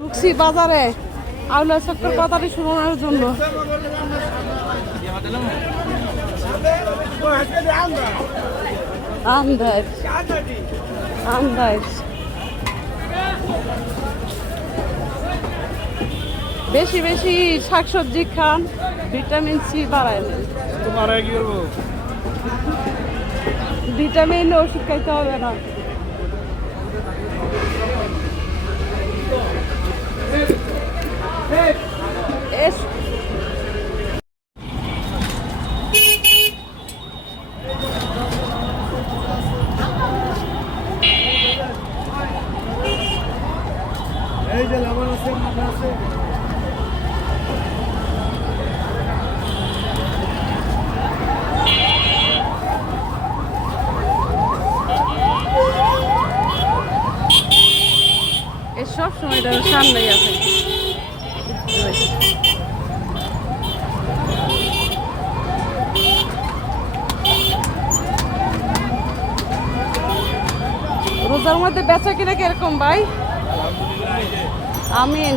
ঢুকছি বাজারে। আউলা চক্কর কথাটি শোনানোর জন্য। আন্দাজ। আন্দাজ। বেশি বেশি শাকসবজি খান ভিটামিন সি বাড়ায় ভিটামিন ওষুধ খাইতে হবে না এস এই সব সময় এটা সামনেই আছে। রোজার মধ্যে বেচা কিনা কীরকম ভাই? আমিন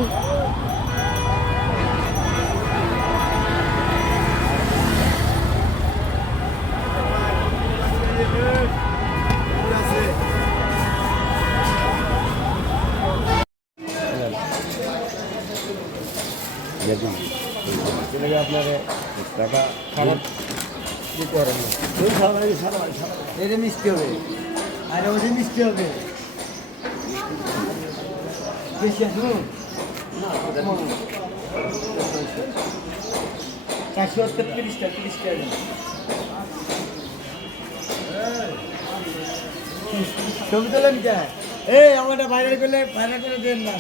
দেখুন আপনার টাকা পারেন এই বাড়ি। এটা মিষ্টি হবে আর ওটা মিষ্টি হবে চারশো তেত্রিশটা তিরিশটা ছবি তোলেন কে এই আমারটা ভাইরাল করলে ভাইরাল করে দেন না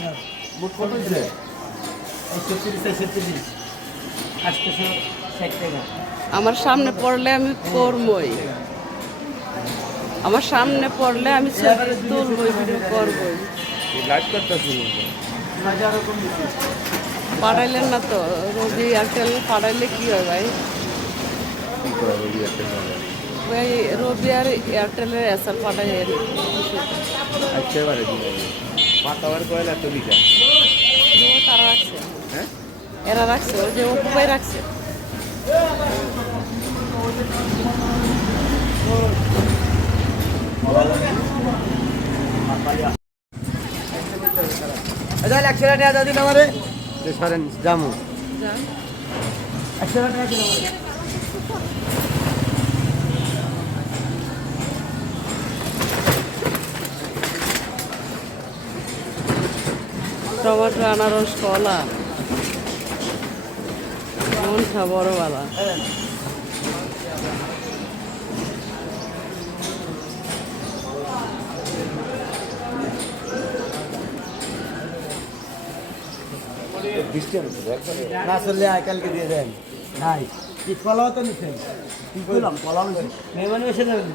মোট কত হয়েছে? আটশোশো ষাট টাকা। আমার সামনে পড়লে আমি করবই আমার সামনে পড়লে আমি ছবি তুলবই ভিডিও করবই। পাঠাইলেন না তো রবি এয়ারটেল পাঠাইলে কি হয় ভাই? ভাই রবি আর এয়ারটেলের এসআর পাঠাই একেবারে দিন পাতাবার কয়লা এত বিঘা তারা রাখছে। হ্যাঁ? এরা রাখছে ওই যে ওপুপাই রাখছে। তাহলে একশো টাকা দিন আমারে সরেন জামু। একশো টাকা দিন টমেটো আনারস কলা। বড়বালা বৃষ্টি আমি না চললে আয় কালকে দিয়ে দেন। নাই। কি কলাও তো নিচ্ছেন কি করলাম কলাও মেহমানি এসে যাবেন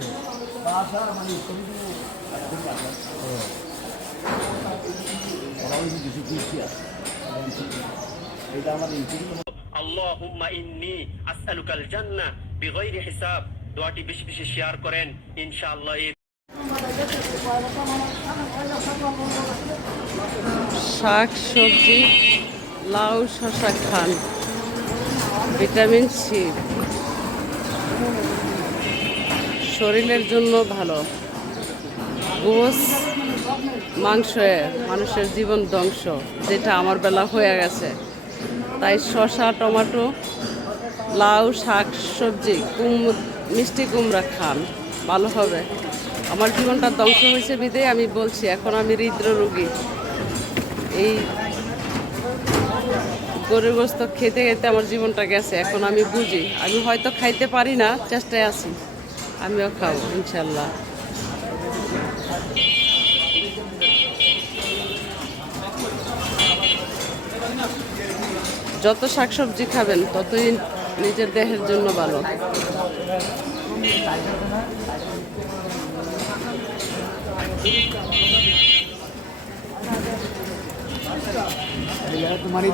আল্লাহুম্মা ইন্নি আসআলুকাল জান্নাহ বিগয়রি হিসাব। দোয়াটি বেশি বেশি শেয়ার করেন ইনশাআল্লাহ। শাক সবজি। লাউ শশা খান। Vitamin C. শরীরের জন্য ভালো। গোস মাংস মানুষের জীবন ধ্বংস, যেটা আমার বেলা হয়ে গেছে। তাই শশা টমেটো, লাউ, শাক, সবজি, কুম, মিষ্টি কুমড়া খান। ভালো হবে। আমার জীবনটা ধ্বংস হয়েছে বিদে আমি বলছি, এখন আমি হৃদ্র হৃদরোগী। এই গরুর গোস্ত খেতে খেতে আমার জীবনটা গেছে, এখন আমি বুঝি। আমি হয়তো খাইতে পারি না, চেষ্টায় আছি। আমিও খাব, ইনশাল্লাহ। যত শাকসবজি খাবেন, ততই নিজের দেহের জন্য ভালো। তোমার